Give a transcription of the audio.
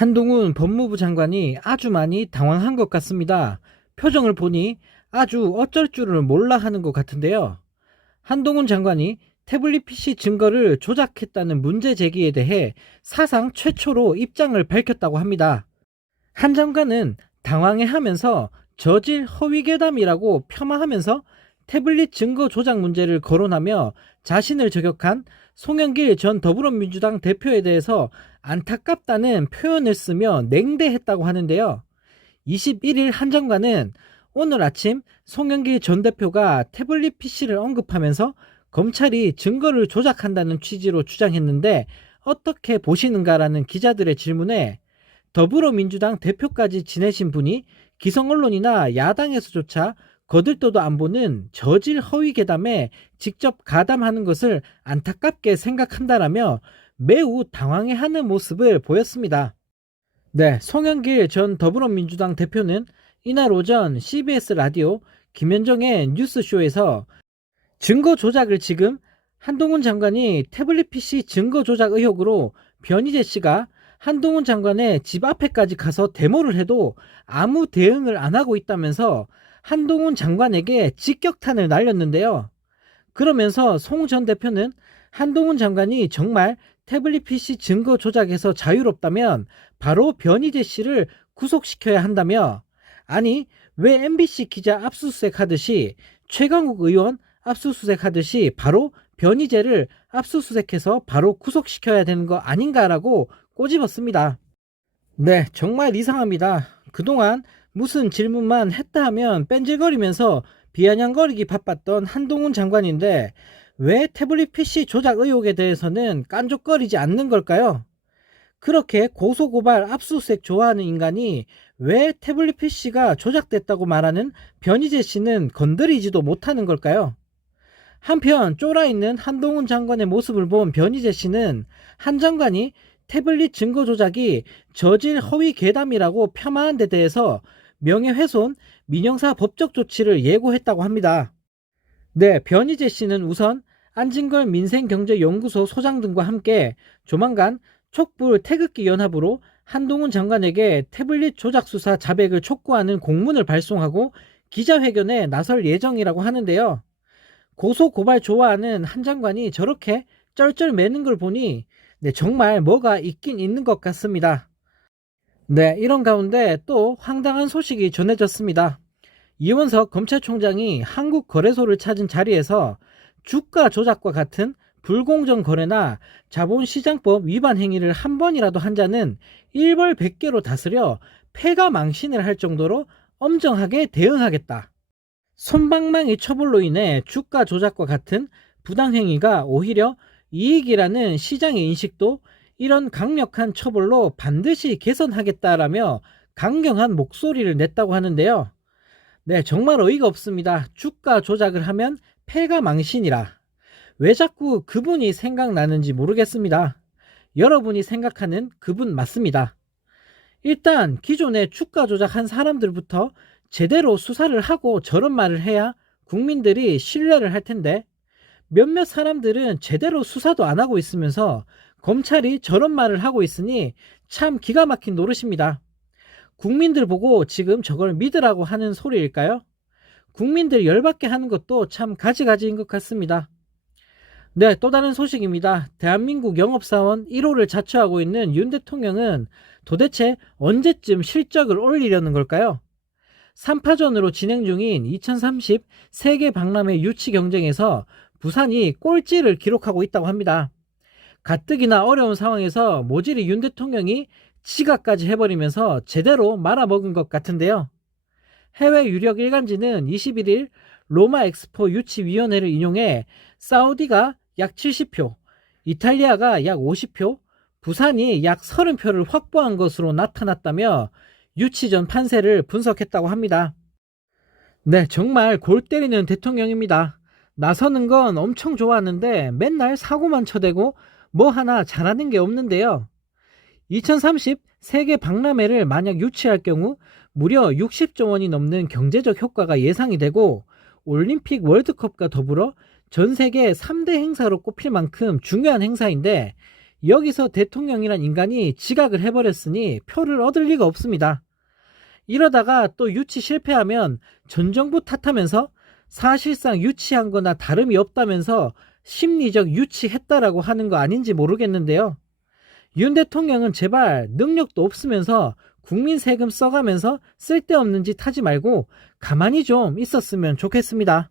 한동훈 법무부 장관이 아주 많이 당황한 것 같습니다. 표정을 보니 아주 어쩔 줄을 몰라 하는 것 같은데요. 한동훈 장관이 태블릿 PC 증거를 조작했다는 문제 제기에 대해 사상 최초로 입장을 밝혔다고 합니다. 한 장관은 당황해하면서 저질 허위괴담이라고 폄하하면서 태블릿 증거 조작 문제를 거론하며 자신을 저격한 송영길 전 더불어민주당 대표에 대해서 안타깝다는 표현을 쓰며 냉대했다고 하는데요. 21일 한 장관은 오늘 아침 송영길 전 대표가 태블릿 PC를 언급하면서 검찰이 증거를 조작한다는 취지로 주장했는데 어떻게 보시는가라는 기자들의 질문에 더불어민주당 대표까지 지내신 분이 기성 언론이나 야당에서조차 거들떠도 안 보는 저질 허위 괴담에 직접 가담하는 것을 안타깝게 생각한다라며 매우 당황해하는 모습을 보였습니다. 네, 송영길 전 더불어민주당 대표는 이날 오전 CBS 라디오 김현정의 뉴스쇼에서 증거 조작을 지금 한동훈 장관이 태블릿 PC 증거 조작 의혹으로 변희재 씨가 한동훈 장관의 집 앞에까지 가서 데모를 해도 아무 대응을 안 하고 있다면서 한동훈 장관에게 직격탄을 날렸는데요. 그러면서 송 전 대표는 한동훈 장관이 정말 태블릿 PC 증거 조작에서 자유롭다면 바로 변희재 씨를 구속시켜야 한다며, 아니 왜 MBC 기자 압수수색 하듯이 최강욱 의원 압수수색 하듯이 바로 변희재를 압수수색해서 바로 구속시켜야 되는 거 아닌가라고 꼬집었습니다. 네, 정말 이상합니다. 그동안 무슨 질문만 했다 하면 뺀질거리면서 비아냥거리기 바빴던 한동훈 장관인데 왜 태블릿 PC 조작 의혹에 대해서는 깐족거리지 않는 걸까요? 그렇게 고소고발 압수수색 좋아하는 인간이 왜 태블릿 PC가 조작됐다고 말하는 변희재 씨는 건드리지도 못하는 걸까요? 한편 쫄아있는 한동훈 장관의 모습을 본 변희재 씨는 한 장관이 태블릿 증거 조작이 저질 허위 괴담이라고 폄하한 데 대해서 명예훼손, 민형사 법적 조치를 예고했다고 합니다. 네, 변희재 씨는 우선 안진걸 민생경제연구소 소장 등과 함께 조만간 촉불 태극기 연합으로 한동훈 장관에게 태블릿 조작 수사 자백을 촉구하는 공문을 발송하고 기자회견에 나설 예정이라고 하는데요. 고소 고발 좋아하는 한 장관이 저렇게 쩔쩔 매는 걸 보니 정말 뭐가 있긴 있는 것 같습니다. 네, 이런 가운데 또 황당한 소식이 전해졌습니다. 이원석 검찰총장이 한국거래소를 찾은 자리에서 주가 조작과 같은 불공정 거래나 자본시장법 위반 행위를 한 번이라도 한 자는 일벌 100개로 다스려 폐가 망신을 할 정도로 엄정하게 대응하겠다. 솜방망이 처벌로 인해 주가 조작과 같은 부당행위가 오히려 이익이라는 시장의 인식도 이런 강력한 처벌로 반드시 개선하겠다라며 강경한 목소리를 냈다고 하는데요. 네, 정말 어이가 없습니다. 주가 조작을 하면 폐가 망신이라. 왜 자꾸 그분이 생각나는지 모르겠습니다. 여러분이 생각하는 그분 맞습니다. 일단 기존에 주가 조작한 사람들부터 제대로 수사를 하고 저런 말을 해야 국민들이 신뢰를 할 텐데 몇몇 사람들은 제대로 수사도 안 하고 있으면서 검찰이 저런 말을 하고 있으니 참 기가 막힌 노릇입니다. 국민들 보고 지금 저걸 믿으라고 하는 소리일까요? 국민들 열받게 하는 것도 참 가지가지인 것 같습니다. 네, 또 다른 소식입니다. 대한민국 영업사원 1호를 자처하고 있는 윤 대통령은 도대체 언제쯤 실적을 올리려는 걸까요? 3파전으로 진행 중인 2030 세계 박람회 유치 경쟁에서 부산이 꼴찌를 기록하고 있다고 합니다. 가뜩이나 어려운 상황에서 모질이 윤 대통령이 지각까지 해버리면서 제대로 말아먹은 것 같은데요. 해외 유력 일간지는 21일 로마 엑스포 유치위원회를 인용해 사우디가 약 70표, 이탈리아가 약 50표, 부산이 약 30표를 확보한 것으로 나타났다며 유치 전 판세를 분석했다고 합니다. 네, 정말 골 때리는 대통령입니다. 나서는 건 엄청 좋아하는데 맨날 사고만 쳐대고 뭐 하나 잘하는 게 없는데요. 2030 세계 박람회를 만약 유치할 경우 무려 60조 원이 넘는 경제적 효과가 예상이 되고 올림픽 월드컵과 더불어 전 세계 3대 행사로 꼽힐 만큼 중요한 행사인데 여기서 대통령이란 인간이 지각을 해버렸으니 표를 얻을 리가 없습니다. 이러다가 또 유치 실패하면 전 정부 탓하면서 사실상 유치한 거나 다름이 없다면서 심리적 유치했다라고 하는 거 아닌지 모르겠는데요. 윤 대통령은 제발 능력도 없으면서 국민 세금 써가면서 쓸데없는 짓 하지 말고 가만히 좀 있었으면 좋겠습니다.